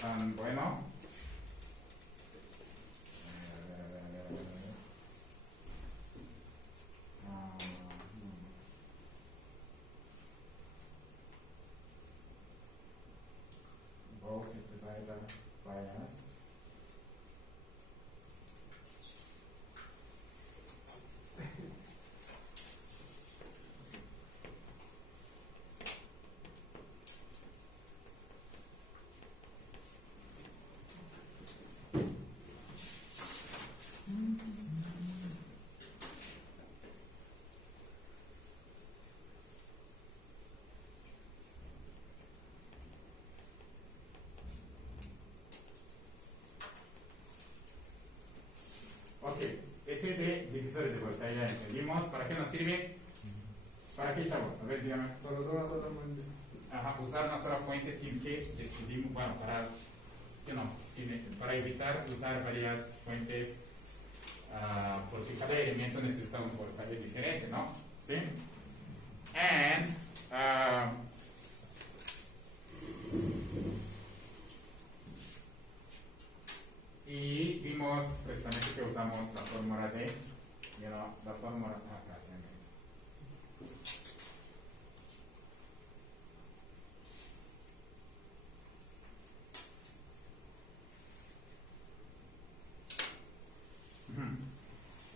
tan bueno. Voltage divider bias. Ok, ese de divisores de vuelta ya entendimos. ¿Para qué nos sirve? ¿Para qué, chavos? A ver, dígame. Para usar una sola fuente. Ajá, usar una sola fuente sin que decidimos, bueno, para, para evitar usar varias fuentes, porque cada elemento necesita un voltaje diferente, ¿no? ¿Sí? And, y vimos precisamente que usamos la fórmula de, la fórmula acá también.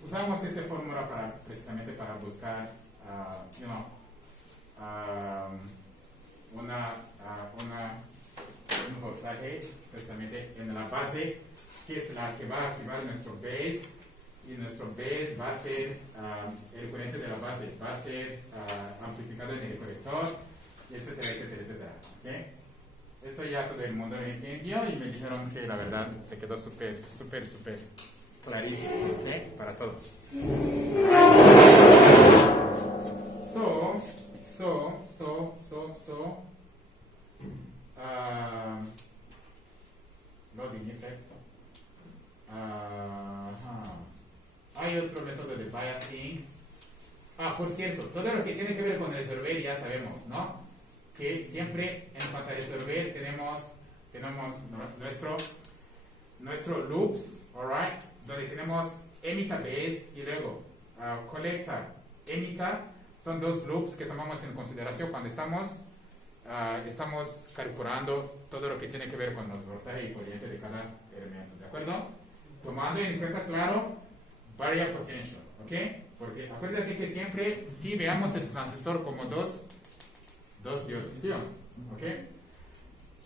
Usamos esa fórmula precisamente para buscar, un voltaje precisamente en la base, que es la que va a activar nuestro base, y nuestro base va a ser, el corriente de la base va a ser amplificado en el colector, etcétera, etcétera, etcétera. ¿Okay? Eso ya todo el mundo lo entendió y me dijeron que la verdad se quedó súper, súper, súper clarísimo, ¿okay? Para todos. Loading effect. Hay otro método de biasing. Por cierto, todo lo que tiene que ver con resolver ya sabemos, ¿no? Que siempre en cuanto a resolver tenemos nuestro loops, alright, donde tenemos emitter base y luego collector emitter. Son dos loops que tomamos en consideración cuando estamos calculando todo lo que tiene que ver con los voltajes y corriente de cada elemento, ¿de acuerdo? Tomando en cuenta, claro, variable potential, ¿ok? Porque acuérdate que siempre, si veamos el transistor como dos de opción, ¿ok?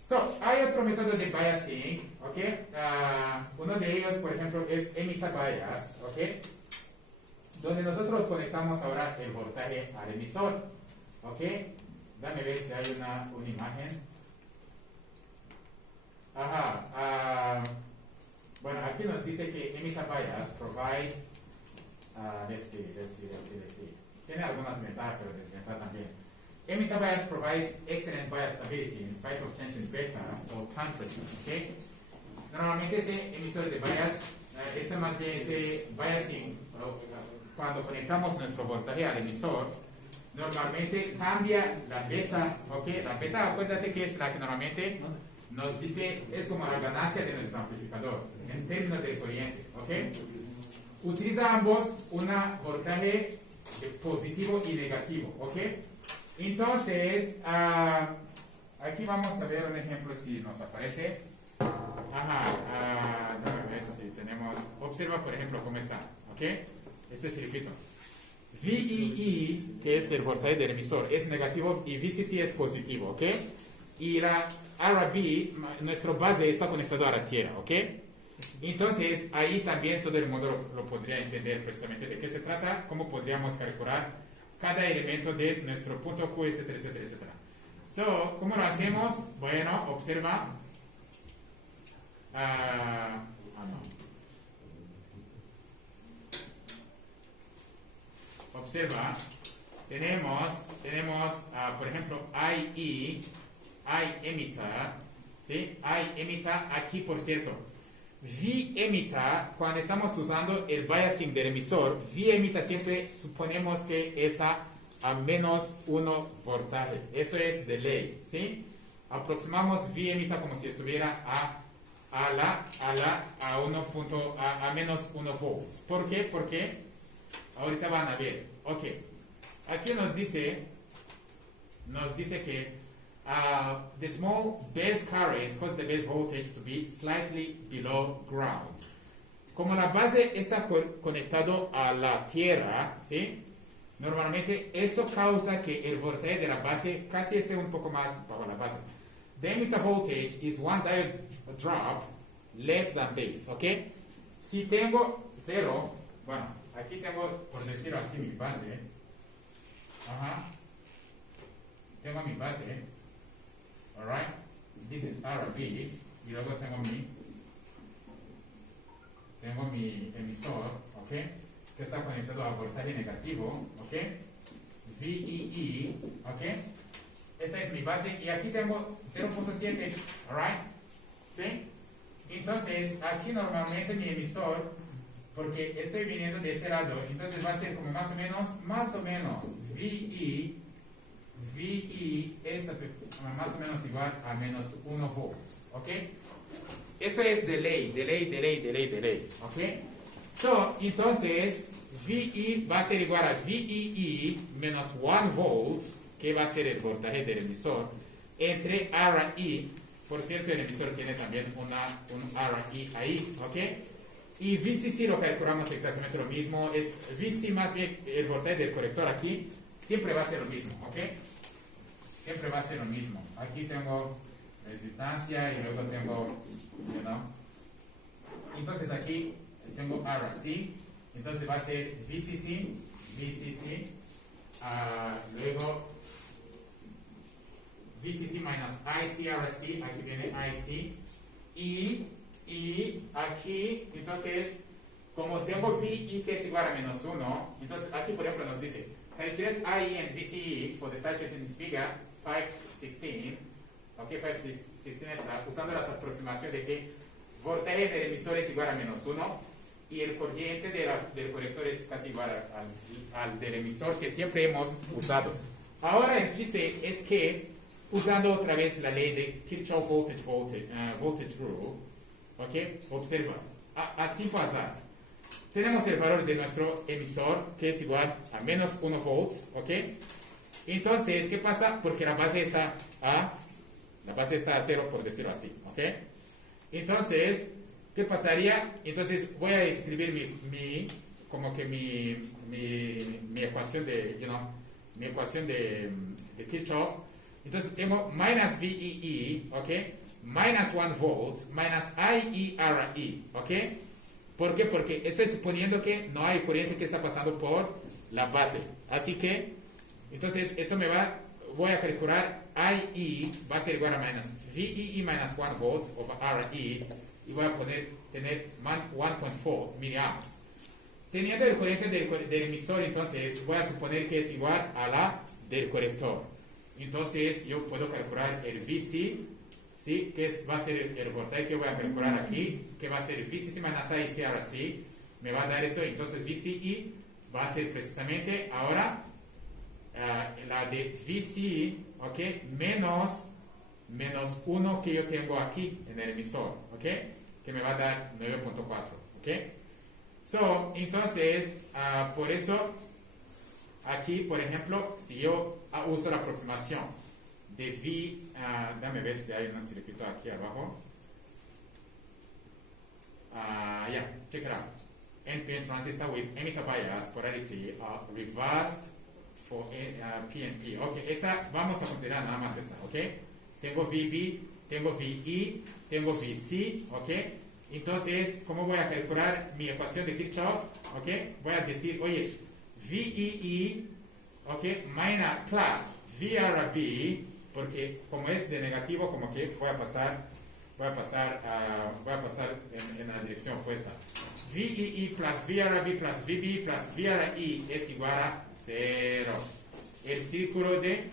So, hay otro método de biasing, ¿ok? Uno de ellos, por ejemplo, es emitter bias, ¿ok? Donde nosotros conectamos ahora el voltaje al emisor, ¿ok? Dame ver si hay una imagen. Bueno, aquí nos dice que emitter bias provides, let's see. Tiene algunas ventajas, pero desventajas también. Emitter bias provides excellent bias stability in spite of change in beta or temperature, ¿ok? Normalmente ese emisor de bias, ese más bien ese biasing, cuando conectamos nuestro voltaje al emisor, normalmente cambia la beta, ¿ok? La beta, acuérdate que es la que normalmente nos dice, es como la ganancia de nuestro amplificador, en términos de corriente, ¿ok? Utiliza ambos un voltaje positivo y negativo, ¿ok? Entonces, aquí vamos a ver un ejemplo si nos aparece. Déjame ver si tenemos, observa por ejemplo cómo está, ¿ok? Este circuito. VEE, que es el voltaje del emisor, es negativo y VCC es positivo, ¿ok? Y la RB, nuestro base está conectado a la tierra, ¿ok? Entonces, ahí también todo el mundo lo podría entender precisamente de qué se trata, cómo podríamos calcular cada elemento de nuestro punto Q, etcétera, etcétera, etcétera. So, ¿cómo lo hacemos? Bueno, observa. Observa, tenemos por ejemplo, I emitter, ¿sí? I emitter aquí, por cierto. V emitter, cuando estamos usando el biasing del emisor, V emitter siempre suponemos que está a menos 1 voltaje. Eso es de ley, ¿sí? aproximamos V emita como si estuviera a menos 1 volts. ¿Por qué? Porque ahorita van a ver. Ok. Aquí nos dice que the small base current causes the base voltage to be slightly below ground. Como la base está conectado a la tierra, ¿sí? Normalmente eso causa que el voltaje de la base casi esté un poco más bajo la base. The emitter voltage is one diode drop less than base, ¿ok? Si tengo 0, bueno, aquí tengo, por decirlo así, mi base. Ajá. Tengo mi base. Alright. This is RB. Y luego tengo mi emisor, ¿ok? Que está conectado a voltaje negativo, ¿ok? VEE, ¿ok? Esta es mi base y aquí tengo 0.7, ¿alright? ¿Sí? Entonces, aquí normalmente mi emisor, porque estoy viniendo de este lado, entonces va a ser como más o menos, VE es más o menos igual a menos 1 volts, ¿ok? Eso es delay, ¿ok? So, entonces, VE va a ser igual a VEE menos 1 volts, que va a ser el voltaje del emisor, entre RE. Por cierto, el emisor tiene también un RE ahí, ¿ok? Y VCC lo calculamos exactamente lo mismo, es VC más bien el voltaje del colector aquí, siempre va a ser lo mismo, ¿ok? Siempre va a ser lo mismo. Aquí tengo resistencia y luego tengo, entonces aquí tengo RC, entonces va a ser VCC, luego VCC minus ICRC, aquí viene IC, y aquí, entonces, como tengo VE que es igual a menos 1, entonces aquí por ejemplo nos dice, calculate IE and VCE for the circuit in figure 516, ok, 516 está usando las aproximaciones de que voltaje del emisor es igual a menos 1 y el corriente del colector es casi igual al del emisor que siempre hemos usado. Ahora el chiste es que, usando otra vez la ley de Kirchhoff voltage rule, ok, observa, as simple as that. Tenemos el valor de nuestro emisor que es igual a menos 1 volts, ok. Entonces, ¿qué pasa? Porque la base está a 0, por decirlo así, ok. Entonces, ¿qué pasaría? Entonces voy a escribir mi ecuación mi ecuación de Kirchhoff. Entonces tengo minus VEE, ¿ok? Minus 1 volts, minus IERE, ¿ok? ¿Por qué? Porque estoy suponiendo que no hay corriente que está pasando por la base. Así que, entonces eso voy a calcular IE va a ser igual a minus VEE minus 1 volts over RE y voy a poder tener 1.4 miliamps. Teniendo el corriente del emisor, entonces voy a suponer que es igual a la del colector. Entonces yo puedo calcular el VC, ¿sí? Que va a ser el voltaje que voy a calcular aquí, que va a ser el VCC minus ICRC, me va a dar eso. Entonces VCE va a ser precisamente ahora la de VCE, ¿ok? Menos 1 que yo tengo aquí en el emisor, ¿ok? Que me va a dar 9.4, ¿ok? So, entonces, por eso, aquí, por ejemplo, si yo uso la aproximación de V, déjame ver si hay un circuito aquí abajo. Check it out. NPN transistor with emitter bias polarity reversed for PNP. Ok, vamos a considerar nada más esta, ok. Tengo VB, tengo VE, tengo VC, ok. Entonces, ¿cómo voy a calcular mi ecuación de Kirchhoff? Ok, voy a decir, oye, VEE, ok, minus plus VRB, porque como es de negativo, como que voy a pasar en la dirección opuesta. VEE plus VRB plus VB plus VRE es igual a 0. El círculo de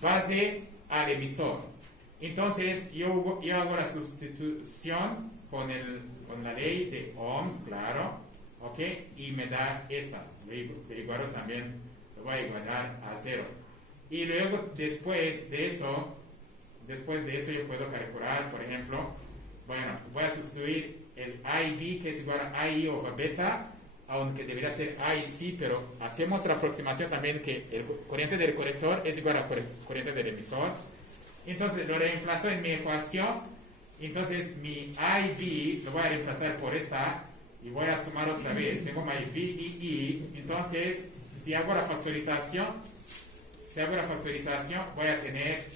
base al emisor. Entonces, yo hago la sustitución con la ley de Ohms, claro, ok, y me da esta. Igual también lo voy a igualar a 0. Y luego, después de eso, después de eso yo puedo calcular, por ejemplo, bueno, voy a sustituir el IB, que es igual a IE over beta, aunque debería ser IC, pero hacemos la aproximación también que el corriente del colector es igual a corriente del emisor. Entonces lo reemplazo en mi ecuación. Entonces mi IB lo voy a reemplazar por esta y voy a sumar otra vez. Tengo mi VEE. Entonces, si hago la factorización, voy a tener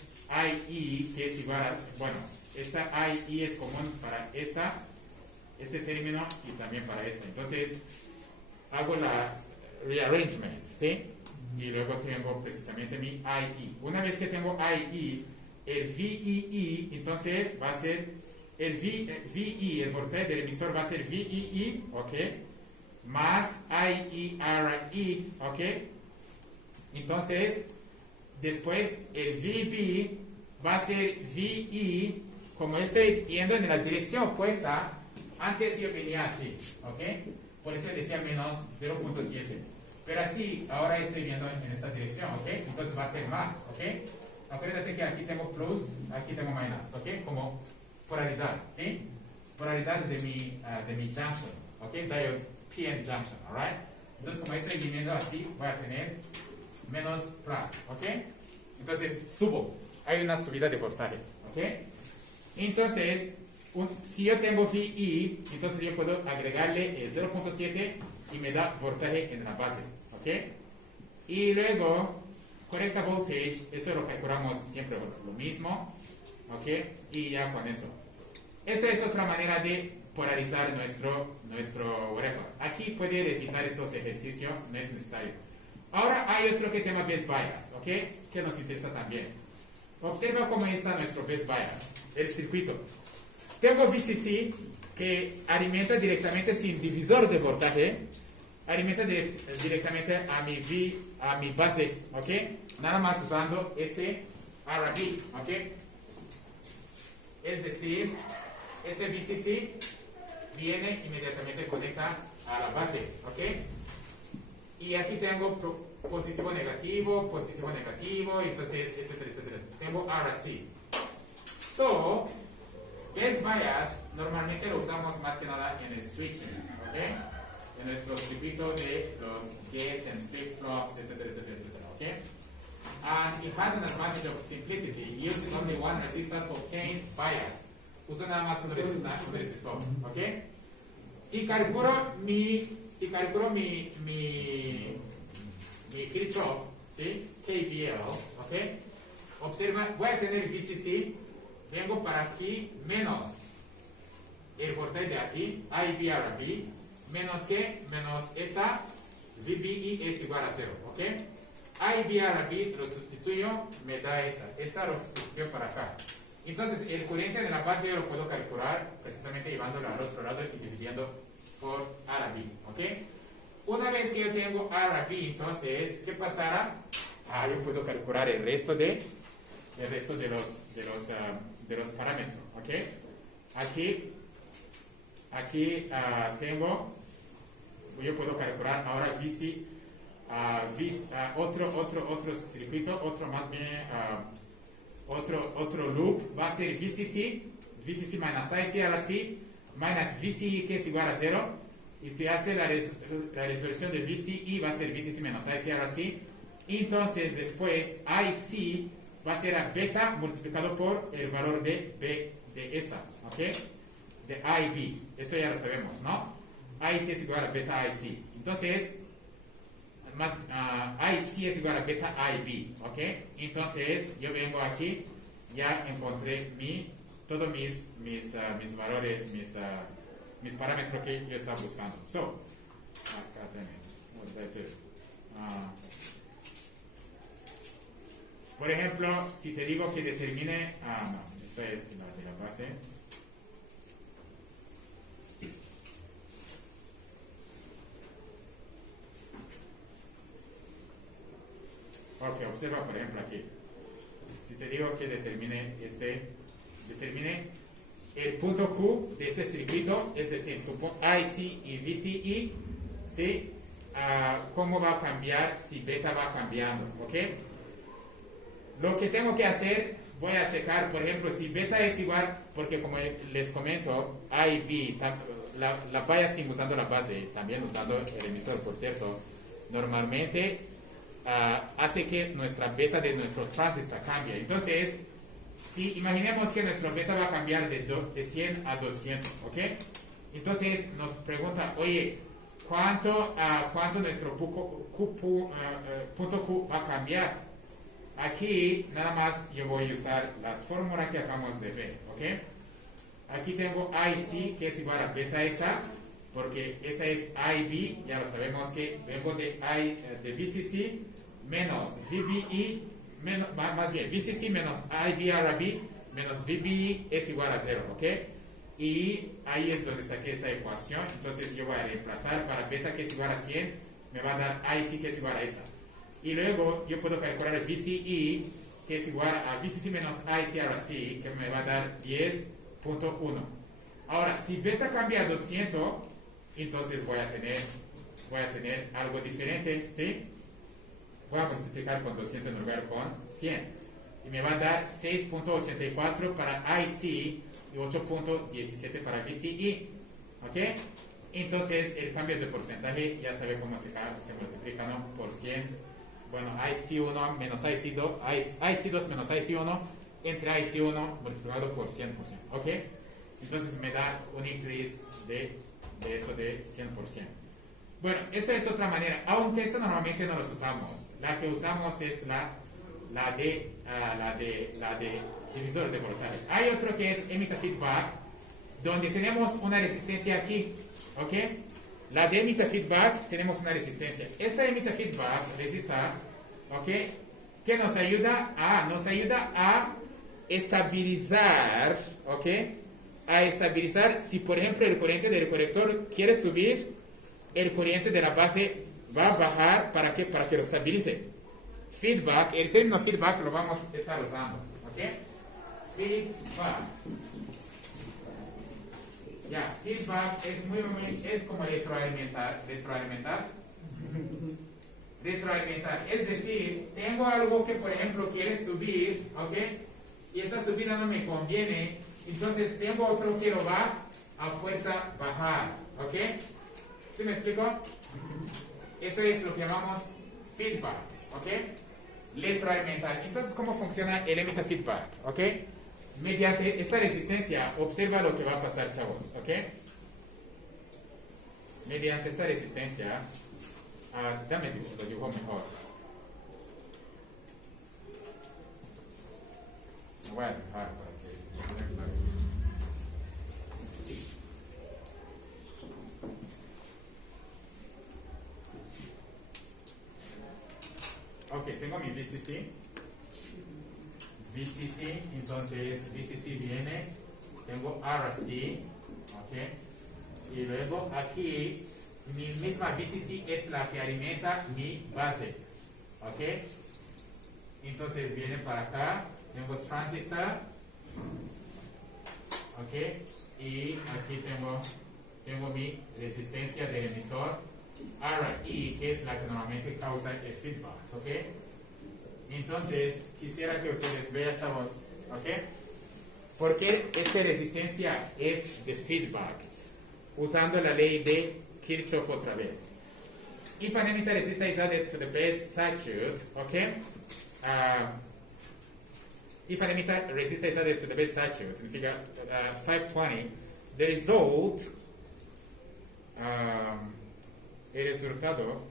IE, que es igual a, bueno, esta IE es común para este término y también para esta. Entonces, hago la rearrangement, ¿sí? Y luego tengo precisamente mi IE. Una vez que tengo IE, el VEE, entonces va a ser el VE, el voltaje del emisor va a ser VEE, ¿ok? Más IERE, ¿ok? Entonces, después el VB va a ser VE, como estoy yendo en la dirección opuesta, antes yo venía así, ¿ok? Por eso decía menos 0.7. Pero así, ahora estoy viendo en esta dirección, ¿ok? Entonces va a ser más, ¿ok? Acuérdate que aquí tengo plus, aquí tengo menos, ¿ok? Como polaridad, ¿sí? Polaridad de mi junction, ¿ok? Diode PN junction, ¿alright? Entonces, como estoy viniendo así, voy a tener menos plus, ¿ok? Entonces, subo. Hay una subida de voltaje, ¿ok? Entonces, si yo tengo VE, entonces yo puedo agregarle el 0.7 y me da voltaje en la base, ¿ok? Y luego, correcta voltage, eso lo calculamos siempre lo mismo, ¿ok? Y ya con eso. Esa es otra manera de polarizar nuestro whatever. Aquí puede revisar estos ejercicios, no es necesario. Ahora hay otro que se llama base bias, ¿ok? Que nos interesa también. Observa cómo está nuestro base bias, el circuito. Tengo VCC que alimenta directamente sin divisor de voltaje, alimenta directamente a mi base, ¿ok? Nada más usando este RB, ¿ok? Es decir, este VCC viene inmediatamente conecta a la base, ¿ok? Y aquí tengo positivo, negativo, entonces, etcétera, etcétera. Tengo RC. So, base bias normalmente lo usamos más que nada en el switching, ¿ok? En nuestro circuito de los gates and flip-flops, etcétera, etcétera, etcétera, ¿ok? And it has an advantage of simplicity. It uses only one resistor to obtain bias. Uso nada más un resistor, ¿ok? Si calculo mi Kirchhoff, ¿sí? KVL, ¿ok? Observa, voy a tener VCC, vengo para aquí, menos el voltaje de aquí, IBRB, menos que, menos esta, VBE es igual a 0, ¿ok? IBRB lo sustituyo, me da esta lo sustituyo para acá. Entonces, el corriente de la base yo lo puedo calcular precisamente llevándolo al otro lado y dividiendo por RB, ¿ok? Una vez que yo tengo RB, entonces, ¿qué pasará? Yo puedo calcular el resto de los parámetros, ¿ok? Aquí tengo, yo puedo calcular ahora VC, otro circuito, otro loop, va a ser VCC minus ICRC, minus VCE, que es igual a 0, y se hace la resolución de VCE, va a ser VCC menos ICRC, entonces después IC va a ser a beta multiplicado por el valor de B de esa, ¿ok? De IB, eso ya lo sabemos, ¿no? IC es igual a beta IC, entonces más, IC es igual a beta IB, ¿ok? Entonces yo vengo aquí, ya encontré todos mis valores, mis parámetros que yo estaba buscando. So, acá también, what did I do? Por ejemplo, si te digo que determine, no, esta es la de la base. Ok, observa por ejemplo aquí. Si te digo que determine el punto Q de este circuito, es decir, IC y VCE, ¿sí? ¿Cómo va a cambiar si beta va cambiando? ¿Ok? Lo que tengo que hacer, voy a checar, por ejemplo, si beta es igual, porque como les comento, A y B, la biasing usando la base, también usando el emisor, por cierto, normalmente hace que nuestra beta de nuestro transistor cambie. Entonces, si imaginemos que nuestro beta va a cambiar de 100 a 200, ¿ok? Entonces nos pregunta, oye, ¿cuánto nuestro punto Q va a cambiar? Aquí nada más yo voy a usar las fórmulas que acabamos de ver, ¿ok? Aquí tengo IC, que es igual a beta esta, porque esta es IB, ya lo sabemos que vengo de VCC menos VBE, más bien VCC menos IBRB menos VBE es igual a 0, ¿ok? Y ahí es donde saqué esta ecuación, entonces yo voy a reemplazar para beta que es igual a 100, me va a dar IC que es igual a esta. Y luego yo puedo calcular el VCE, que es igual a VCC menos ICRC, que me va a dar 10.1. Ahora, si beta cambia a 200, entonces voy a tener algo diferente, ¿sí? Voy a multiplicar con 200 en lugar con 100. Y me va a dar 6.84 para IC y 8.17 para VCE. ¿Ok? Entonces, el cambio de porcentaje ya sabe cómo se multiplica, ¿no? Por 100. Bueno, IC1 menos IC2, IC2 menos IC1 entre IC1 multiplicado por 100%. ¿Ok? Entonces me da un increase de eso de 100%. Bueno, esa es otra manera, aunque esta normalmente no los usamos. La que usamos es la de divisor de voltaje. Hay otro que es emitter feedback, donde tenemos una resistencia aquí. ¿Ok? La de emitter feedback tenemos una resistencia. Esta emitter feedback resista, ¿ok? Que nos ayuda a estabilizar, ¿ok? A estabilizar si por ejemplo el corriente del colector quiere subir, el corriente de la base va a bajar. ¿Para qué? Para que lo estabilice. Feedback, el término feedback lo vamos a estar usando, ¿ok? Feedback. Ya, feedback es como retroalimentar. Retroalimentar. Es decir, tengo algo que, por ejemplo, quiere subir, ¿ok? Y esa subida no me conviene, entonces tengo otro que lo va a fuerza bajar, ¿ok? ¿Sí me explico? Eso es lo que llamamos feedback, ¿ok? Retroalimentar. Entonces, ¿cómo funciona el emitter feedback? ¿Ok? Mediante esta resistencia, observa lo que va a pasar, chavos, ¿ok? Mediante esta resistencia, dame lo dibujo mejor. Lo voy a dibujar para que se vea claro. Ok, tengo mi VCC. VCC, entonces VCC viene, tengo RC, ok, y luego aquí mi misma VCC es la que alimenta mi base, ok, entonces viene para acá, tengo transistor, ok, y aquí tengo mi resistencia del emisor RE, que es la que normalmente causa el feedback, ok. Entonces, quisiera que ustedes vean, chavos, ¿ok? ¿Por qué esta resistencia es de feedback? Usando la ley de Kirchhoff otra vez. If an emitter resistor is added to the base circuit, ¿ok? If an emitter resistor is added to the base circuit, in figure 520, the result, el resultado,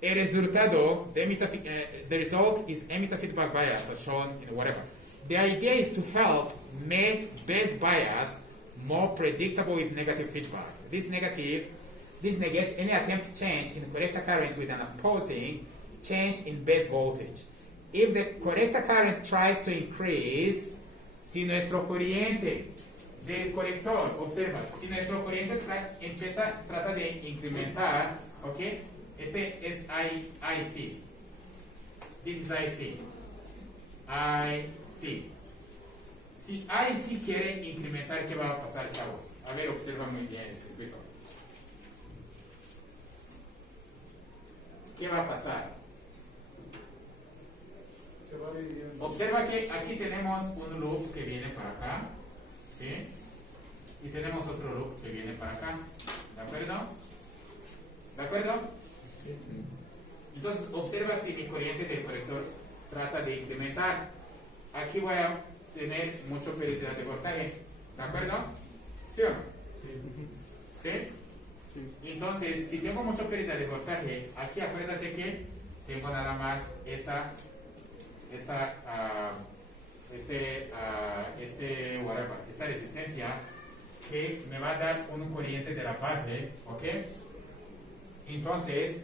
el resultado, the result is emitter feedback bias, as shown in whatever. The idea is to help make base bias more predictable with negative feedback. This negates any attempt to change in collector current with an opposing change in base voltage. If the collector current tries to increase, si nuestro corriente del colector, observa, si nuestro corriente trata de incrementar, ¿ok? Este es IC. This is IC. IC. Si IC quiere incrementar, ¿qué va a pasar, chavos? A ver, observa muy bien el circuito. ¿Qué va a pasar? Se va dividiendo. Observa que aquí tenemos un loop que viene para acá, ¿sí? Y tenemos otro loop que viene para acá, ¿de acuerdo? ¿De acuerdo? Sí. Entonces, observa si mi corriente del colector trata de incrementar. Aquí voy a tener mucha pérdida de voltaje, ¿de acuerdo? ¿Sí o no? ¿Sí? Entonces, si tengo mucha pérdida de voltaje, aquí acuérdate que tengo nada más esta resistencia que me va a dar una corriente de la base, ¿ok? Entonces,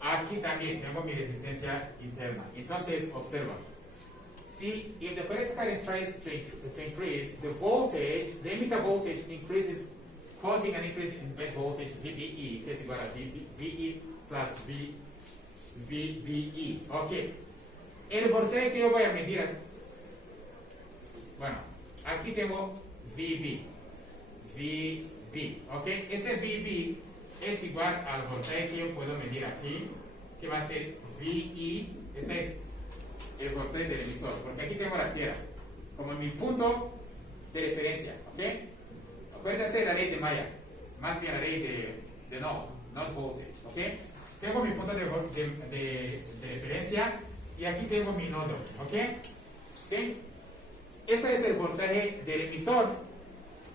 aquí también tengo mi resistencia interna. Entonces, observa. See, if the collector current tries to increase, the emitter voltage increases, causing an increase in base voltage VBE, que es igual a VE plus VBE. Ok. El voltaje que yo voy a medir, bueno, aquí tengo VB, ok. Ese VB es igual al voltaje que yo puedo medir aquí, que va a ser VE, ese es el voltaje del emisor, porque aquí tengo la tierra como mi punto de referencia, ¿ok? Acuérdense de la ley de Maya, más bien la ley de node voltage, ¿ok? Tengo mi punto de referencia y aquí tengo mi nodo, ¿ok? ¿Sí? Este es el voltaje del emisor.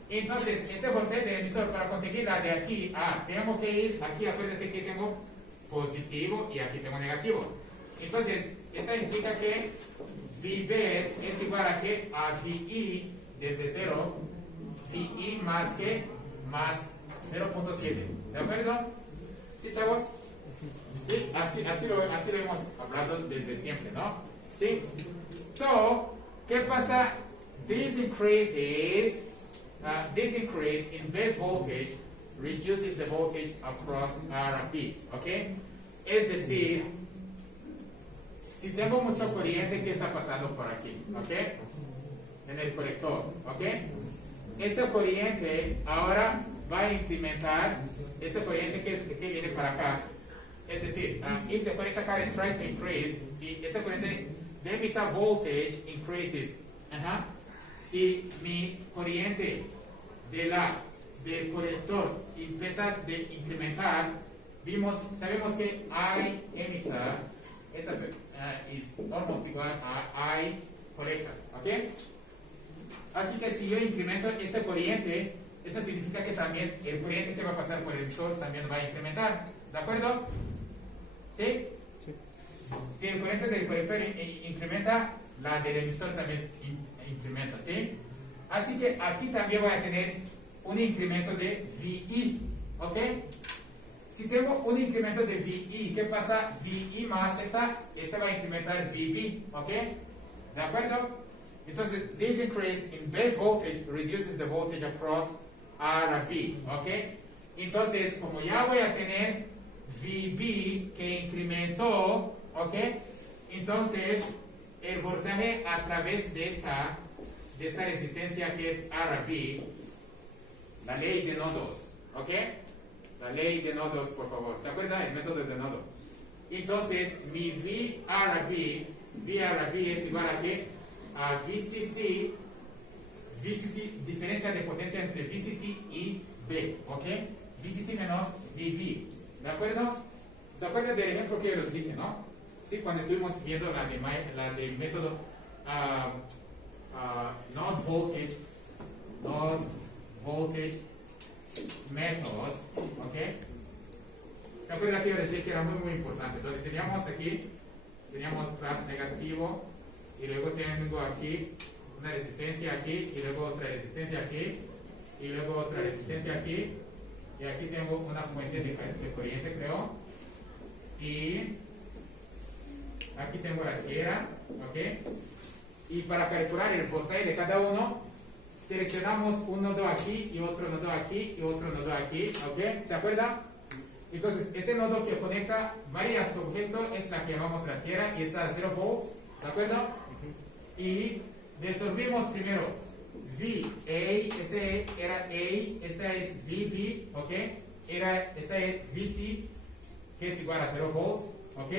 Entonces, este voltaje del emisor, para conseguirla de aquí a, tengo que ir, aquí acuérdate que tengo positivo y aquí tengo negativo. Entonces, esto implica que VB es igual a que a VE desde 0, VE más 0.7. ¿De acuerdo? ¿Sí, chavos? Sí, así lo hemos hablado desde siempre, ¿no? ¿Sí? So, ¿qué pasa? This increase in base voltage reduces the voltage across R and B, ¿ok? Es decir, si tengo mucha corriente que está pasando por aquí, ¿ok? En el colector, ¿ok? Esta corriente ahora va a incrementar, esta corriente que viene para acá. Es decir, if the collector current tries to increase, si esta corriente de emitter voltage increases, si mi corriente del colector empieza a incrementar, sabemos que I emitter is almost igual a I collector, ¿ok? Así que si yo incremento esta corriente, eso significa que también el corriente que va a pasar por el emisor también va a incrementar, ¿de acuerdo? ¿Sí? Sí. Si el corriente del colector incrementa, la del emisor también incrementa, ¿sí? Así que aquí también voy a tener un incremento de VI, ¿ok? Si tengo un incremento de VI, ¿qué pasa? VI más esta va a incrementar VB, ¿ok? ¿De acuerdo? Entonces, this increase in base voltage reduces the voltage across R and B, ¿ok? Entonces, como ya voy a tener VB que incrementó, ¿ok? Entonces, el voltaje a través de esta resistencia que es R and B, la ley de nodos, ¿ok? La ley de nodos, por favor. ¿Se acuerda? El método de nodo. Entonces, mi VRB es igual a qué? A VCC, diferencia de potencia entre VCC y B, ¿ok? VCC menos VB, ¿de acuerdo? ¿Se acuerdan del ejemplo que les dije, no? Sí, cuando estuvimos viendo la del método node voltage methods, ¿ok? ¿Se acuerdan que yo les dije que era muy importante? Entonces teníamos aquí, plus negativo, y luego tengo aquí una resistencia aquí, y luego otra resistencia aquí, y luego otra resistencia aquí, y aquí tengo una fuente de corriente, creo, y aquí tengo la tierra, ¿ok? Y para calcular el voltaje de cada uno, seleccionamos un nodo aquí, y otro nodo aquí, y otro nodo aquí, ¿ok? ¿Se acuerda? Entonces, ese nodo que conecta varios objetos es la que llamamos la tierra, y está a 0 volts, ¿de acuerdo? Y resolvimos primero VA, ese era A, esta es VB, ¿ok? Esta es VC, que es igual a 0 volts, ¿ok?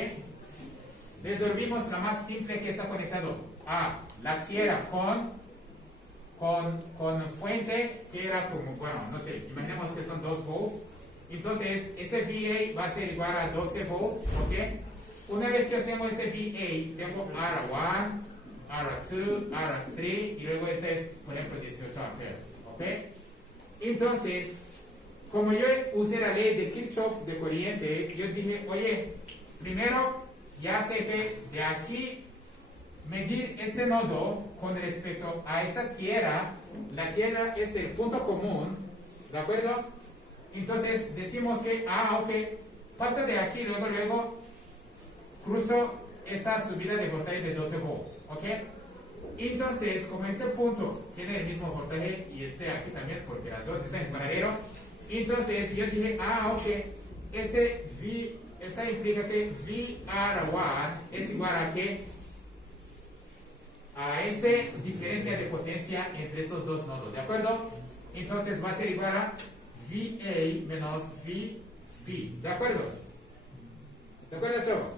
resolvimos la más simple que está conectado a la tierra con fuente que era como, bueno, no sé, imaginemos que son 2 volts. Entonces, este VA va a ser igual a 12 volts, ¿ok? Una vez que tengo ese VA, tengo R1, R2, R3, y luego este es, por ejemplo, 18 amperes, ¿ok? Entonces, como yo usé la ley de Kirchhoff de corriente, yo dije, oye, primero ya sé que de aquí medir este nodo con respecto a esta tierra, la tierra es el punto común, ¿de acuerdo? Entonces decimos que, ok, paso de aquí, luego cruzo esta subida de voltaje de 12 volts, ¿ok? Entonces, como este punto tiene el mismo voltaje y este aquí también, porque las dos están en paralelo, entonces yo dije, ok, esta implica que VR1 es igual a que a esta diferencia de potencia entre esos dos nodos, ¿de acuerdo? Entonces va a ser igual a VA menos VB, ¿de acuerdo? ¿De acuerdo, chavos?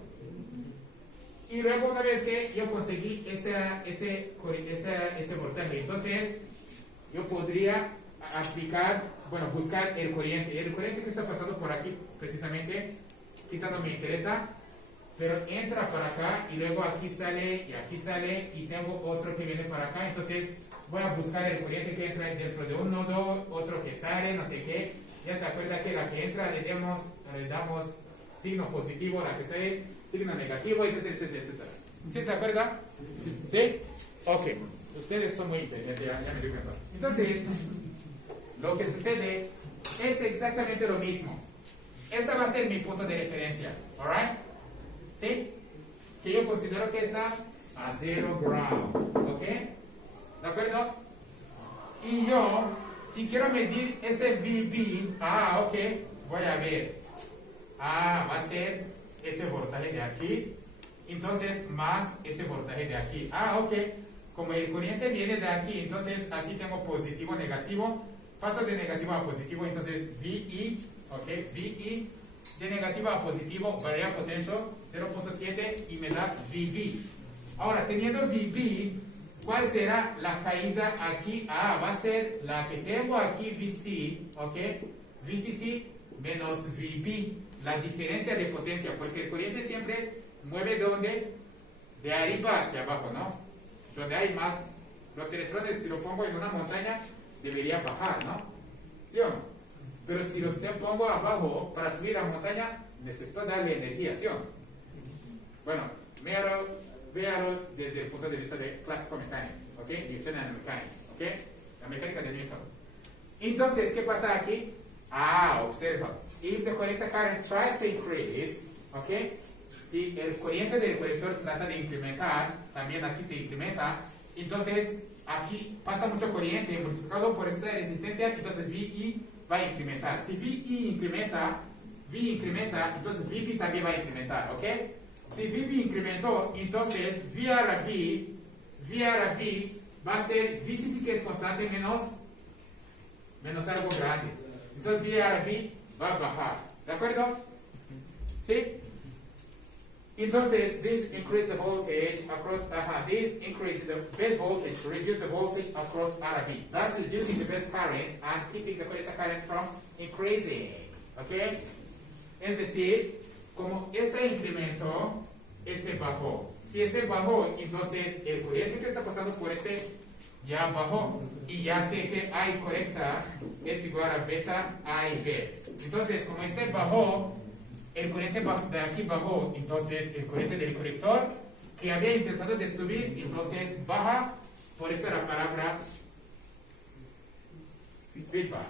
Y luego una vez que yo conseguí este voltaje, entonces yo podría aplicar, bueno, buscar el corriente. El corriente que está pasando por aquí, precisamente, quizás no me interesa, pero entra para acá y luego aquí sale y tengo otro que viene para acá. Entonces voy a buscar el corriente que entra dentro de un nodo, otro que sale, no sé qué. Ya se acuerda que la que entra le damos signo positivo, la que sale signo negativo, etcétera, etcétera, etcétera. ¿Sí se acuerda? ¿Sí? Ok. Ustedes son muy inteligentes, ya me di cuenta. Entonces, lo que sucede es exactamente lo mismo. Este va a ser mi punto de referencia. ¿Alright? ¿Sí? Que yo considero que está a 0 ground. ¿Ok? ¿De acuerdo? Y yo, si quiero medir ese VB, ok, voy a ver. Va a ser ese voltaje de aquí. Entonces, más ese voltaje de aquí. Ok. Como el corriente viene de aquí, entonces aquí tengo positivo, negativo. Paso de negativo a positivo, entonces VI, ok, VI de negativo a positivo, varía potentio 0.7 y me da VB. Ahora, teniendo VB, ¿cuál será la caída aquí? Va a ser la que tengo aquí, VC, ok, VCC menos VB, la diferencia de potencia, porque el corriente siempre mueve de arriba hacia abajo, ¿no? Donde hay más, los electrones, si lo pongo en una montaña, debería bajar, ¿no? ¿Sí o no? Pero si los pongo abajo para subir a la montaña, necesito darle energía, ¿sí o no? Bueno, véalo desde el punto de vista de Classical Mechanics, ¿ok? Newtonian Mechanics, ¿ok? La mecánica de Newton. Entonces, ¿qué pasa aquí? Observa. If the collector current tries to increase, ¿ok? Si el corriente del colector trata de incrementar, también aquí se incrementa, entonces aquí pasa mucho corriente multiplicado por esa resistencia, entonces VI va a incrementar. Si VI incrementa, entonces VB también va a incrementar, ¿ok? Si VB incrementó, entonces VRB va a ser VCC, que es constante, menos algo grande. Entonces VRB va a bajar, ¿de acuerdo? ¿Sí? Entonces, this increase the voltage across, this increases the base voltage to reduce the voltage across RB, thus reducing the base current and keeping the collector current from increasing. ¿Ok? Es decir, como este incrementó, este bajó. Si este bajó, entonces el corriente que está pasando por este ya bajó. Y ya sé que I correcta es igual a beta I base. Entonces, como este bajó, el corriente de aquí bajó, entonces el corriente del colector que había intentado de subir, entonces baja, por eso la palabra feedback.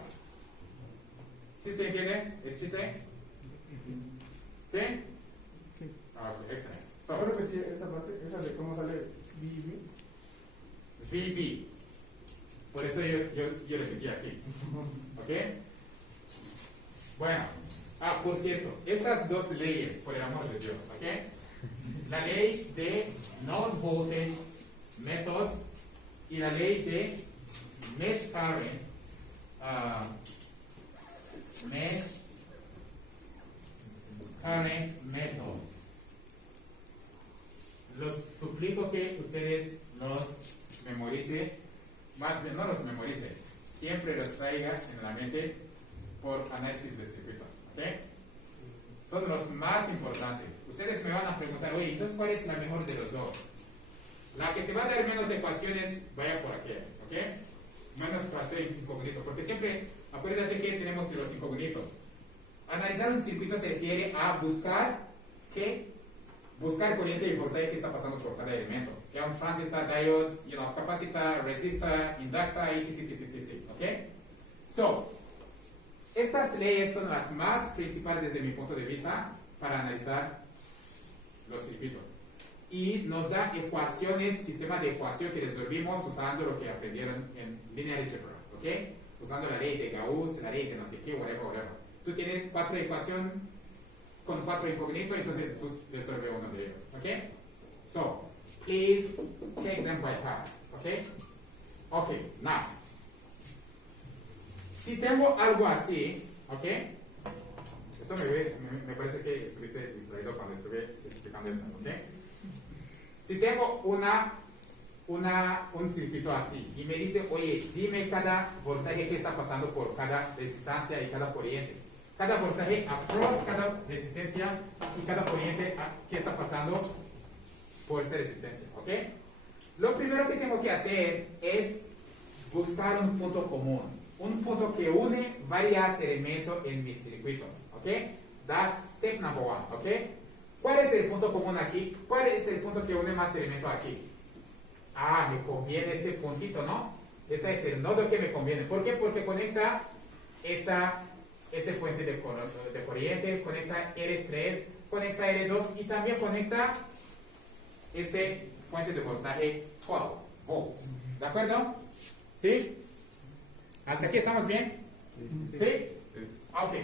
¿Sí se entiende el chiste? ¿Sí? Ok, excelente. ¿Puedo repetir esta parte? Esa de cómo sale VB. VB. Por eso yo repetí aquí. ¿Ok? Bueno. Por cierto, estas dos leyes, por el amor de Dios, ¿ok? La ley de Node Voltage Method y la ley de Mesh Current, Mesh Current Method. los suplico que ustedes los memoricen, más bien no los memoricen, siempre los traigan en la mente por análisis de circuito, ¿ok? Son los más importantes. Ustedes me van a preguntar, oye, entonces ¿cuál es la mejor de los dos? La que te va a dar menos ecuaciones, vaya por aquí, ¿ok? Menos ecuaciones incógnitos, porque siempre, acuérdate que tenemos los incógnitos. Analizar un circuito se refiere a buscar ¿qué? Buscar corriente y voltaje que está pasando por cada elemento. Sea un transistor, diodes, capacitor, resistor, inductor, etc. ¿Ok? So, estas leyes son las más principales desde mi punto de vista para analizar los circuitos. Y nos da ecuaciones, sistema de ecuación que resolvimos usando lo que aprendieron en linear algebra. ¿Ok? Usando la ley de Gauss, la ley de no sé qué, whatever. Tú tienes 4 ecuaciones con 4 incógnitos, entonces tú resuelves uno de ellos, ¿ok? So, please take them by heart, ¿ok? Ok, now, si tengo algo así, ¿ok? Eso me parece que estuviste distraído cuando estuve explicando eso, ¿ok? Si tengo un circuito así y me dice, oye, dime cada voltaje que está pasando por cada resistencia y cada corriente. Cada voltaje across cada resistencia y cada corriente que está pasando por esa resistencia, ¿ok? Lo primero que tengo que hacer es buscar un punto común, un punto que une varios elementos en mi circuito, ¿ok? That's step number 1, ¿ok? ¿Cuál es el punto común aquí? ¿Cuál es el punto que une más elementos aquí? Ah, me conviene ese puntito, ¿no? Ese es el nodo que me conviene. ¿Por qué? Porque conecta ese fuente de corriente, conecta R3, conecta R2 y también conecta este fuente de voltaje 12 volts. ¿De acuerdo? ¿Sí? ¿Hasta aquí estamos bien? ¿Sí? Ok.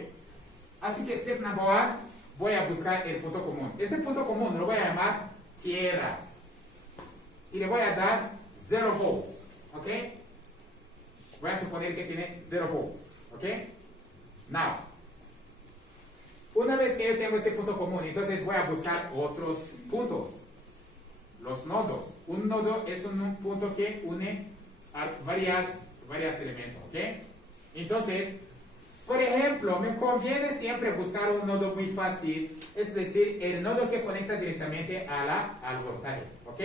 Así que step number 1, voy a buscar el punto común. Ese punto común lo voy a llamar tierra. Y le voy a dar 0 volts. ¿Ok? Voy a suponer que tiene 0 volts. ¿Ok? Now, una vez que yo tengo este punto común, entonces voy a buscar otros puntos, los nodos. Un nodo es un punto que une a varios elementos, ¿ok? Entonces, por ejemplo, me conviene siempre buscar un nodo muy fácil, es decir, el nodo que conecta directamente al voltaje, ¿ok?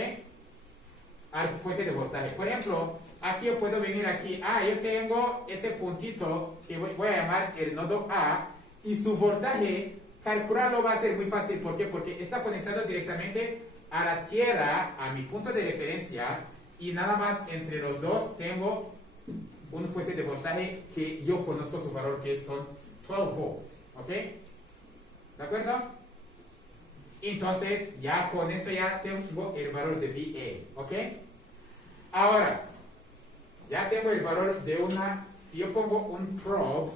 Al fuente de voltaje. Por ejemplo, aquí yo puedo venir aquí, yo tengo ese puntito que voy a llamar el nodo A y su voltaje, calcularlo va a ser muy fácil. ¿Por qué? Porque está conectado directamente a la tierra, a mi punto de referencia, y nada más entre los dos tengo un fuente de voltaje que yo conozco su valor, que son 12 volts, ¿ok? ¿De acuerdo? Entonces, ya con eso ya tengo el valor de VA, ¿ok? Ahora, ya tengo el valor de si yo pongo un probe,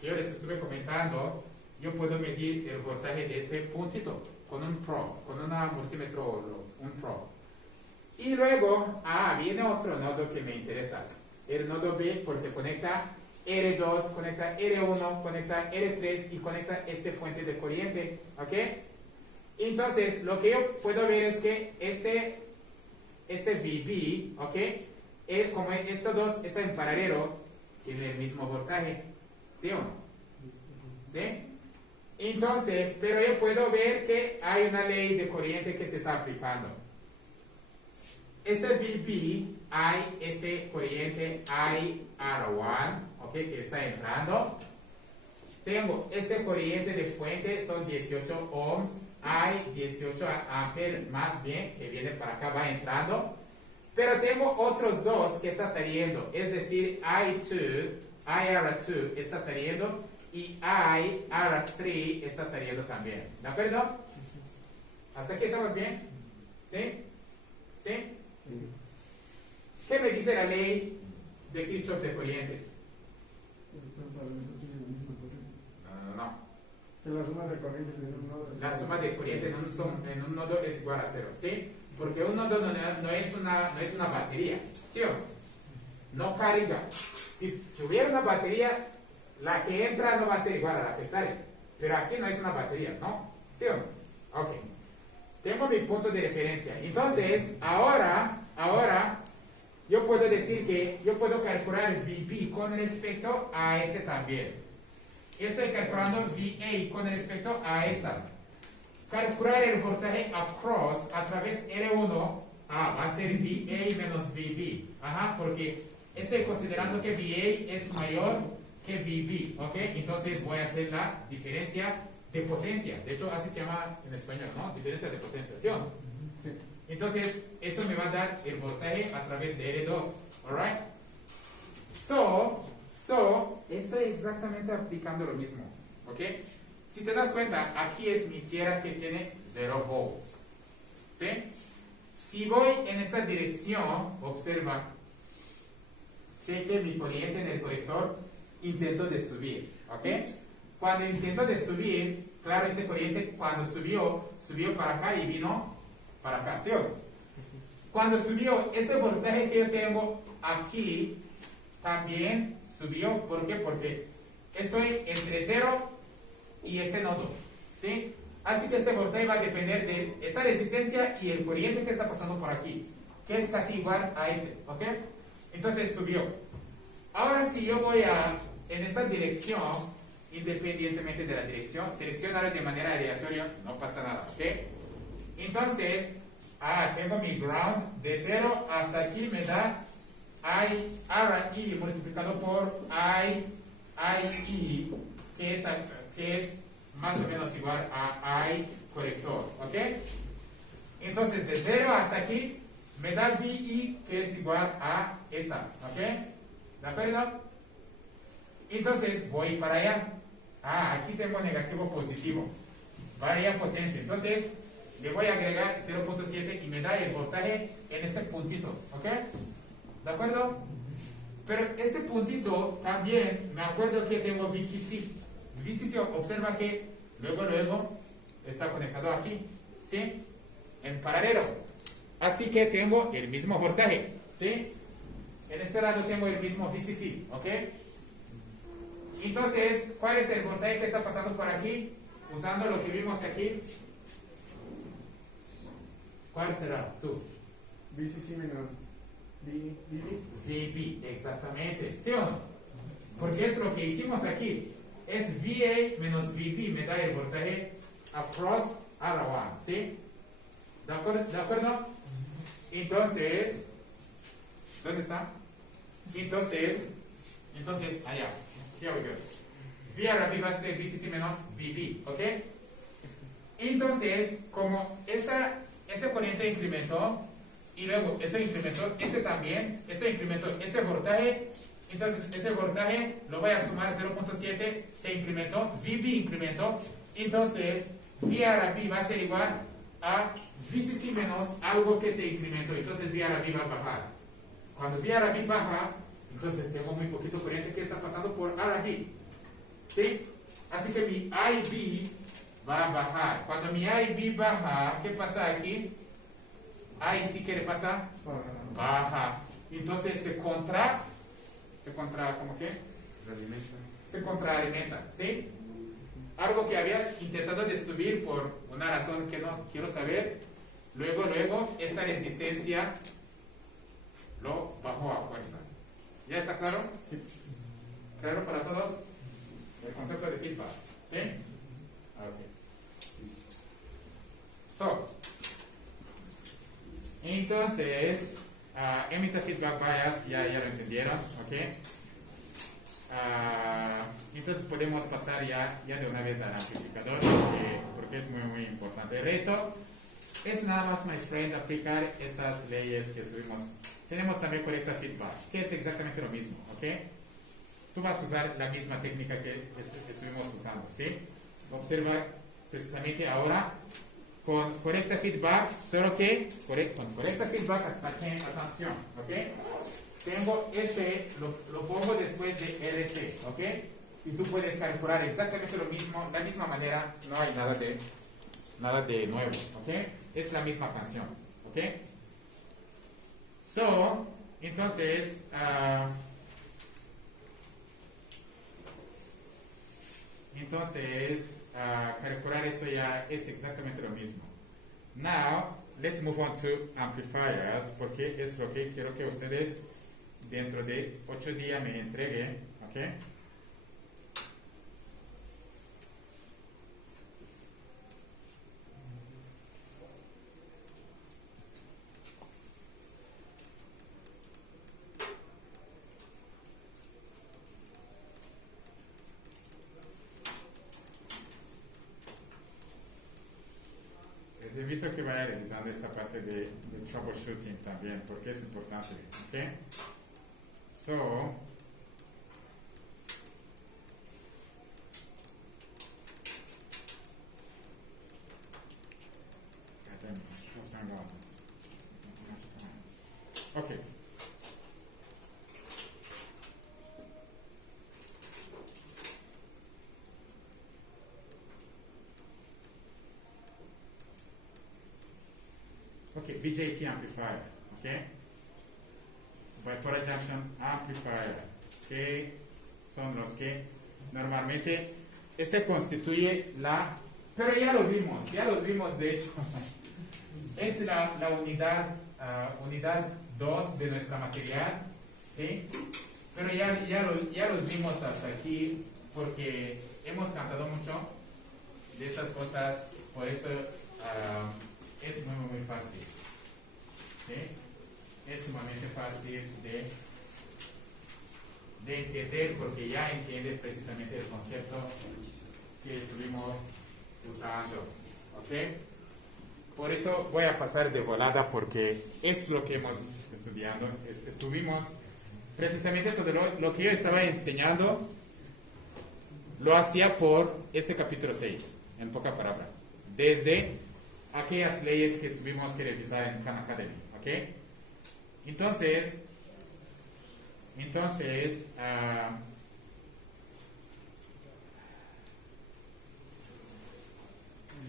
que yo les estuve comentando, yo puedo medir el voltaje de este puntito con un probe, con una multímetro, un probe. Y luego, viene otro nodo que me interesa, el nodo B, porque conecta R2, conecta R1, conecta R3 y conecta este fuente de corriente, ¿ok? Entonces, lo que yo puedo ver es que este VB, ¿ok? Como estos dos están en paralelo, tiene el mismo voltaje, ¿sí o no? ¿Sí? Entonces, pero yo puedo ver que hay una ley de corriente que se está aplicando. Ese VB, hay este corriente IR1, ¿ok? Que está entrando. Tengo este corriente de fuente, son 18 ohms, hay 18 amperes más bien, que viene para acá, va entrando. Pero tengo otros dos que está saliendo, es decir, IR2 está saliendo y IR3 está saliendo también. ¿De acuerdo? ¿Hasta aquí estamos bien? ¿Sí? ¿Sí? Sí. ¿Qué me dice la ley de Kirchhoff de corriente? No. Que la suma de corrientes en un nodo. La suma de corriente en un nodo es igual a 0, ¿sí? Porque un nodo no es una batería, ¿sí o no? No carga. Si hubiera una batería, la que entra no va a ser igual a la que sale. Pero aquí no es una batería, ¿no? ¿Sí o no? Ok. Tengo tengo mi punto de referencia. Entonces, ahora, yo puedo decir que yo puedo calcular VB con respecto a este también. Estoy calculando VA con respecto a esta. Calcular el voltaje across a través R1 va a ser VA menos VB. Ajá, porque estoy considerando que VA es mayor que VB. ¿Ok? Entonces voy a hacer la diferencia de potencia. De hecho, así se llama en español, ¿no? Diferencia de potenciación. Sí. Entonces, eso me va a dar el voltaje a través de R2. Alright? So, estoy exactamente aplicando lo mismo. ¿Ok? Si te das cuenta, aquí es mi tierra que tiene 0 volts. ¿Sí? Si voy en esta dirección, observa, sé que mi corriente en el colector intento de subir. ¿Ok? Cuando intento de subir, claro, ese corriente cuando subió para acá y vino para acá, ¿sí o no? Cuando subió, ese voltaje que yo tengo aquí también subió. ¿Por qué? Porque estoy entre 0 y este nodo, ¿sí? Así que este voltaje va a depender de esta resistencia y el corriente que está pasando por aquí, que es casi igual a este, ¿ok? Entonces subió. Ahora si yo voy en esta dirección, independientemente de la dirección, seleccionarlo de manera aleatoria, no pasa nada, ¿ok? Entonces, tengo mi ground de 0 hasta aquí, me da I multiplicado por I que es más o menos igual a I colector, ¿ok? Entonces, de 0 hasta aquí, me da VI que es igual a esta, ¿ok? ¿De acuerdo? Entonces, voy para allá. Aquí tengo negativo positivo. Varía potencia. Entonces, le voy a agregar 0.7 y me da el voltaje en este puntito. ¿Ok? ¿De acuerdo? Pero este puntito también, me acuerdo que tengo VCC. VCC, observa que luego está conectado aquí. ¿Sí? En paralelo. Así que tengo el mismo voltaje. ¿Sí? En este lado tengo el mismo VCC. ¿Ok? Entonces, ¿cuál es el voltaje que está pasando por aquí? Usando lo que vimos aquí. ¿Cuál será? Tú. VCC menos VB. VB, exactamente. ¿Sí o no? Porque es lo que hicimos aquí. Es VA menos VB, me da el voltaje across R1. ¿Sí? ¿De acuerdo? Entonces, ¿dónde está? Entonces, allá. Here we go. VRB va a ser VCC menos VB, ¿ok? Entonces, como ese corriente incrementó, y luego eso incrementó, este también, esto incrementó ese voltaje, entonces ese voltaje lo voy a sumar 0.7, se incrementó, VB incrementó, entonces VRB va a ser igual a VCC menos algo que se incrementó, entonces VRB va a bajar. Cuando VRB baja, entonces tengo muy poquito corriente que está pasando por RB. ¿Sí? Así que mi IB va a bajar. Cuando mi IB baja, ¿qué pasa aquí? I sí que pasa, baja. Entonces ¿cómo que? Se contraalimenta. ¿Sí? Algo que había intentado de subir por una razón que no quiero saber. Luego, esta resistencia lo bajó a fuerza. ¿Ya está claro? Sí. ¿Claro para todos? El concepto de feedback. ¿Sí? Ok. Entonces, emitter feedback bias, ya lo entendieron, ¿ok? Entonces podemos pasar ya de una vez al amplificador, porque es muy importante. El resto es nada más, my friend, aplicar esas leyes que estuvimos. Tenemos también correcta feedback, que es exactamente lo mismo, ¿ok? Tú vas a usar la misma técnica que estuvimos usando, ¿sí? Observa precisamente ahora con correcta feedback, solo que con correcta feedback, atención, ¿ok? Tengo lo pongo después de RC, ¿ok? Y tú puedes calcular exactamente lo mismo, de la misma manera, no hay nada de nuevo, ¿ok? Es la misma canción, ¿ok? Entonces, calcular eso ya es exactamente lo mismo. Now, let's move on to amplifiers, porque es lo que quiero que ustedes dentro de 8 días me entreguen, ¿ok? Les invito a que vayan revisando esta parte de troubleshooting también, porque es importante, ¿ok? So, okay. Okay, BJT amplifier, okay? Bipolar junction amplifier, que son los que normalmente este constituye la, pero ya los vimos de hecho. Es la unidad 2 de nuestra material, ¿sí? Pero ya los vimos hasta aquí porque hemos cantado mucho de esas cosas, por eso es muy fácil, ¿sí? Es sumamente fácil de entender porque ya entiendes precisamente el concepto que estuvimos usando, ¿ok? Por eso voy a pasar de volada porque es lo que hemos estudiado. Estuvimos precisamente todo lo que yo estaba enseñando lo hacía por este capítulo 6, en poca palabra, desde aquellas leyes que tuvimos que revisar en Khan Academy, ¿ok? Entonces,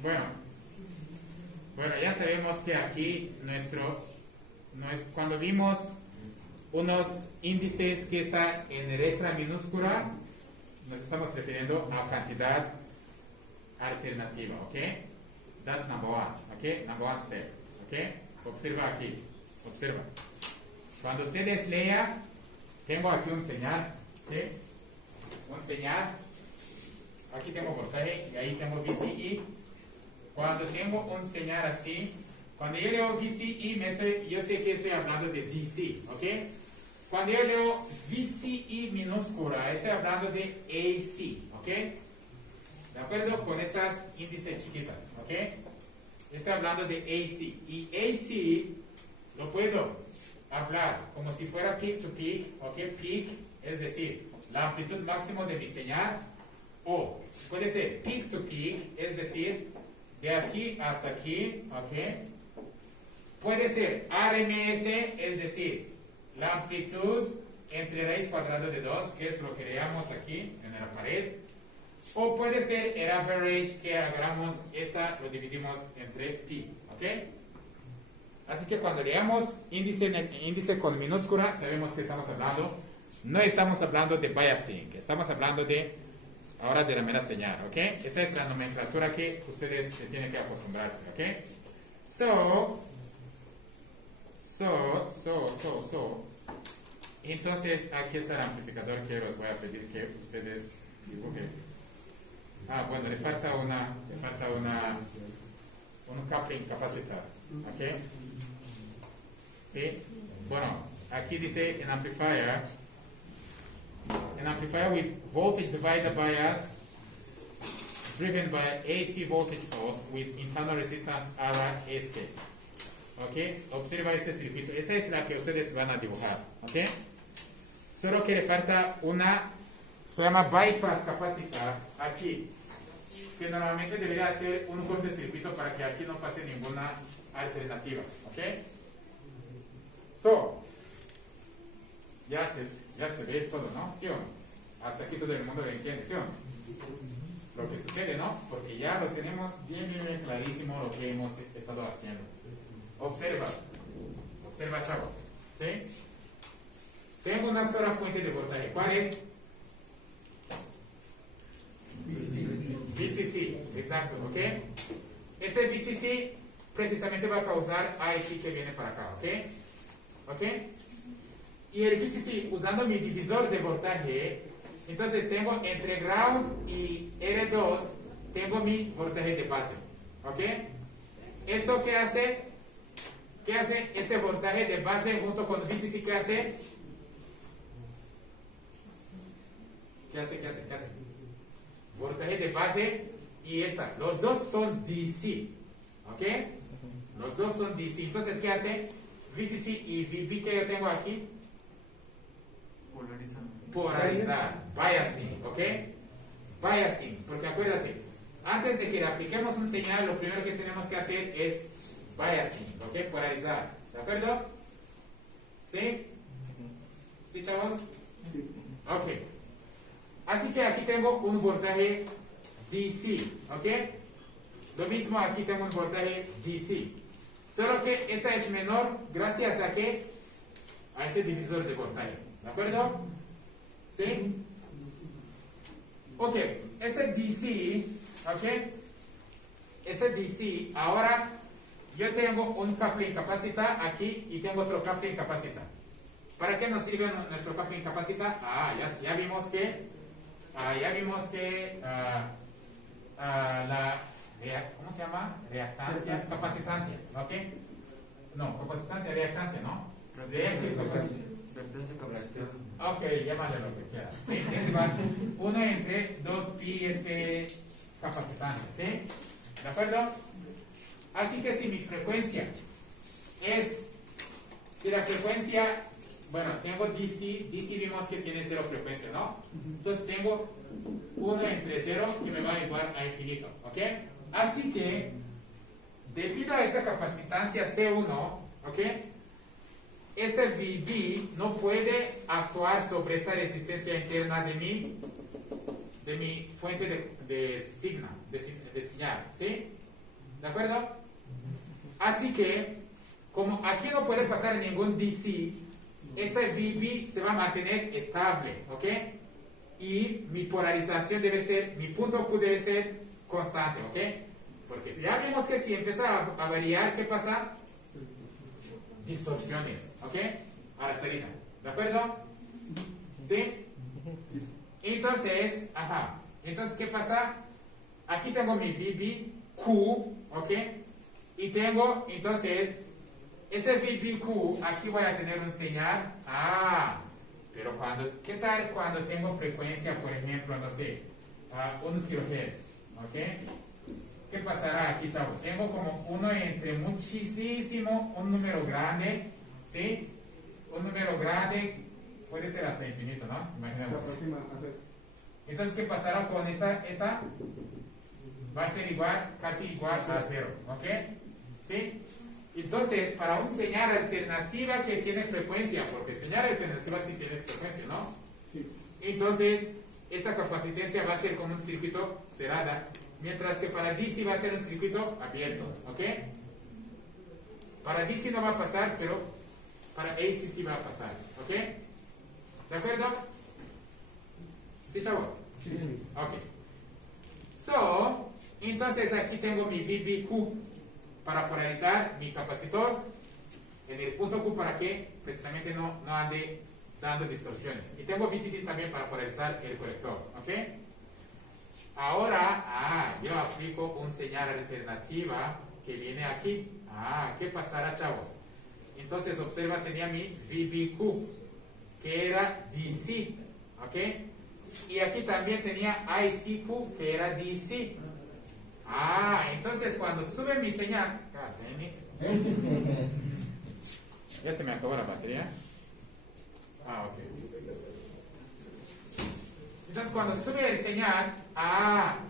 bueno, ya sabemos que aquí cuando vimos unos índices que están en letra minúscula, nos estamos refiriendo a cantidad alternativa, ¿ok? That's number one, ¿ok? Number one step, ¿ok? Observa aquí, observa. Cuando ustedes lean, tengo aquí un señal, ¿sí? Un señal. Aquí tengo voltaje y ahí tengo VCE. Cuando tengo un señal así, cuando yo leo VCE, yo sé que estoy hablando de DC, ¿ok? Cuando yo leo VCE minúscula, estoy hablando de AC, ¿ok? ¿De acuerdo? Con esas índices chiquitas, ¿ok? Estoy hablando de AC. Y AC lo puedo hablar como si fuera peak to peak, ¿ok? Peak, es decir, la amplitud máxima de mi señal. O puede ser peak to peak, es decir, de aquí hasta aquí, ¿ok? Puede ser RMS, es decir, la amplitud entre raíz cuadrada de 2, que es lo que leamos aquí en la pared. O puede ser el average, que agarramos lo dividimos entre pi, ¿ok? Así que cuando leamos índice con minúscula, sabemos que estamos hablando, no estamos hablando de biasing, estamos hablando ahora de la mera señal, ¿ok? Esa es la nomenclatura que ustedes tienen que acostumbrarse, ¿ok? Entonces, aquí está el amplificador que os voy a pedir que ustedes dibujen. Bueno, le falta un coupling capacitor, ¿ok? ¿Sí? Bueno, aquí dice an amplifier with voltage divider bias driven by an AC voltage source with internal resistance RS. ¿Ok? Observa este circuito. Esta es la que ustedes van a dibujar, ¿ok? Solo que le falta se llama bypass capacitor aquí, que normalmente debería ser un cortocircuito para que aquí no pase ninguna alternativa, ¿ok? Ya se ve todo, ¿no? ¿Sí o no? Hasta aquí todo el mundo lo entiende, ¿sí o no? Lo que sucede, ¿no? Porque ya lo tenemos bien clarísimo lo que hemos estado haciendo. Observa, chavo, ¿sí? Tengo una sola fuente de voltaje. ¿Cuál es? VCC, exacto, ¿ok? Este VCC precisamente va a causar IC que viene para acá, ¿ok? ¿Ok? Y el VCC, usando mi divisor de voltaje, entonces tengo entre ground y R2, tengo mi voltaje de base, ¿ok? ¿Eso qué hace? ¿Qué hace este voltaje de base junto con VCC? ¿Qué hace? ¿Qué hace? Voltaje de base y esta. Los dos son DC. ¿Ok? Los dos son DC. Entonces, ¿qué hace? VCC y VB que yo tengo aquí. Polarizar. Biasing. ¿Ok? Biasing. Porque acuérdate, antes de que le apliquemos un señal, lo primero que tenemos que hacer es biasing. ¿Ok? Polarizar. ¿De acuerdo? ¿Sí? ¿Sí, chavos? Sí. Ok. Así que aquí tengo un voltaje DC, ¿ok? Lo mismo aquí tengo un voltaje DC. Solo que esta es menor gracias a que a ese divisor de voltaje, ¿de acuerdo? ¿Sí? Ok, ese DC, ¿ok? Ese DC, ahora yo tengo un coupling capacitor aquí y tengo otro coupling capacitor. ¿Para qué nos sirve nuestro coupling capacitor? Ya vimos que ¿cómo se llama? Reactancia, capacitancia, ¿ok? No, capacitancia, reactancia, ¿no? Ok, llámale lo que quieras. ¿Sí? Es igual 1 entre 2πf capacitancia, ¿sí? ¿De acuerdo? Así que si mi frecuencia si la frecuencia, bueno, tengo DC vimos que tiene 0 frecuencia, ¿no? Entonces tengo 1 entre 0 que me va a igualar a infinito, ¿ok? Así que, debido a esta capacitancia C1, ¿ok? Este VB no puede actuar sobre esta resistencia interna de mi fuente de señal, ¿sí? ¿De acuerdo? Así que, como aquí no puede pasar ningún DC, este VB se va a mantener estable, ¿ok? Y mi polarización mi punto Q debe ser constante, ¿ok? Porque ya vimos que si empieza a variar, ¿qué pasa? Distorsiones, ¿ok? A la salida, ¿de acuerdo? ¿Sí? Entonces, entonces, ¿qué pasa? Aquí tengo mi VB Q, ¿ok? Y tengo, entonces, ese VBQ, aquí voy a tener un señal. Pero ¿qué tal cuando tengo frecuencia, por ejemplo, no sé, 1 kHz? ¿Ok? ¿Qué pasará aquí, chavos? Tengo como 1 entre muchísimo, un número grande, ¿sí? Un número grande, puede ser hasta infinito, ¿no? Imaginemos. Entonces, ¿qué pasará con esta? Esta va a ser casi igual a 0, ¿ok? ¿Sí? Entonces, para una señal alternativa que tiene frecuencia, porque señal alternativa sí tiene frecuencia, ¿no? Sí. Entonces, esta capacitancia va a ser como un circuito cerrado, mientras que para DC va a ser un circuito abierto, ¿ok? Para DC no va a pasar, pero para AC sí va a pasar, ¿ok? ¿De acuerdo? ¿Sí, chavos? Sí, sí. Ok. Entonces aquí tengo mi VBQ para polarizar mi capacitor en el punto Q para que precisamente no ande dando distorsiones. Y tengo VCC también para polarizar el colector, ¿ok? Ahora, yo aplico un señal alternativa que viene aquí. ¿Qué pasará, chavos? Entonces, observa, tenía mi VBQ, que era DC, ¿ok? Y aquí también tenía ICQ, que era DC. Entonces cuando sube mi señal, God damn it. Ya se me acabó la batería. Ok. Entonces cuando sube el señal,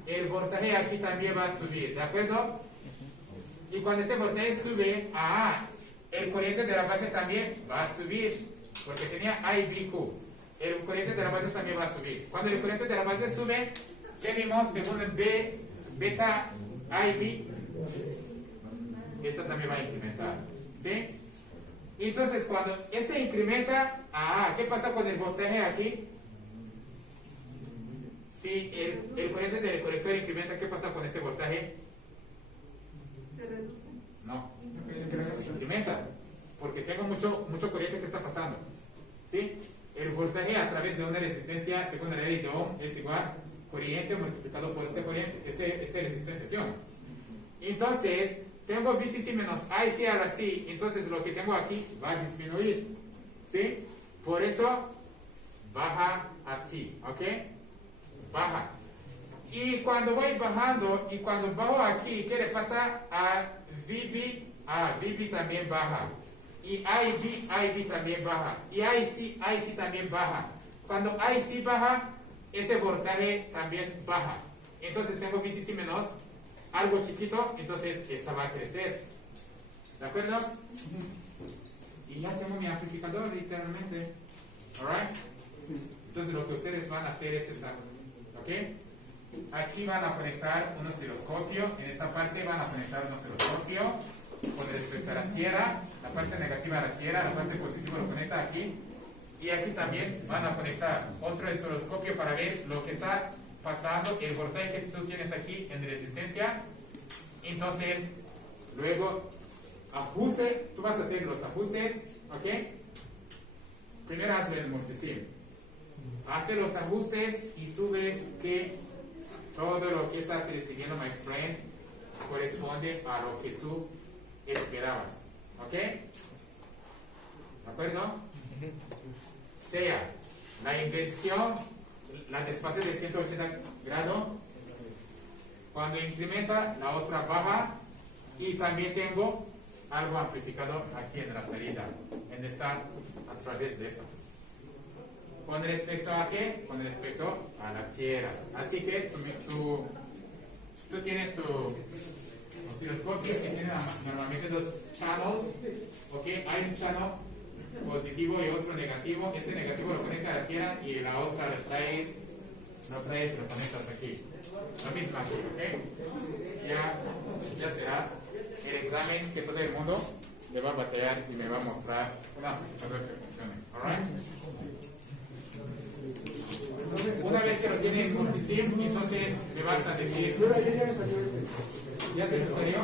el voltaje aquí también va a subir, ¿de acuerdo? Y cuando ese voltaje sube, el corriente de la base también va a subir, porque tenía IBQ. El corriente de la base también va a subir. Cuando el corriente de la base sube, ¿qué vimos? Según el beta IB, esta también va a incrementar, ¿sí? Entonces, cuando este incrementa, ¿qué pasa con el voltaje aquí? Si el corriente del colector incrementa, ¿qué pasa con ese voltaje? ¿Se reduce? No. mucho corriente que está pasando. ¿Sí? El voltaje a través de una resistencia, según la ley de Ohm, es igual corriente multiplicado por esta corriente, esta resistenciación. Entonces, tengo VCC menos IC ahora sí, entonces lo que tengo aquí va a disminuir. ¿Sí? Por eso, baja así, ¿ok? Baja. Y cuando voy bajando, y cuando bajo aquí, ¿qué le pasa a VB? VB también baja. Y IB también baja. Y IC también baja. Cuando IC baja, ese voltaje también baja. Entonces tengo VCC menos algo chiquito, entonces esta va a crecer. ¿De acuerdo? Y ya tengo mi amplificador literalmente. ¿Alright? Entonces lo que ustedes van a hacer es esta. ¿Ok? Aquí van a conectar un osciloscopio. En esta parte van a conectar un osciloscopio con respecto a la tierra. La parte negativa a la tierra, la parte positiva lo conecta aquí. Y aquí también van a conectar otro osciloscopio para ver lo que está pasando, el voltaje que tú tienes aquí en resistencia. Entonces, luego, ajuste, tú vas a hacer los ajustes, ¿ok? Primero hazlo en el multisim. Hace los ajustes y tú ves que todo lo que estás recibiendo, my friend, corresponde a lo que tú esperabas, ¿ok? ¿De acuerdo? Sea la inversión, la desfase de 180 grados, cuando incrementa, la otra baja, y también tengo algo amplificado aquí en la salida, en esta, a través de esto. ¿Con respecto a qué? Con respecto a la tierra. Así que tú tienes tu osciloscopio que tiene normalmente dos channels, ¿ok? Hay un channel positivo y otro negativo. Este negativo lo conecta a la tierra y la otra lo traes y lo conectas aquí. Lo mismo aquí, ¿ok? Ya será el examen que todo el mundo le va a batallar y me va a mostrar un amplificador que funcione. ¿Alright? Una vez que lo tiene en multisim, entonces me vas a decir. ¿Ya se te salió?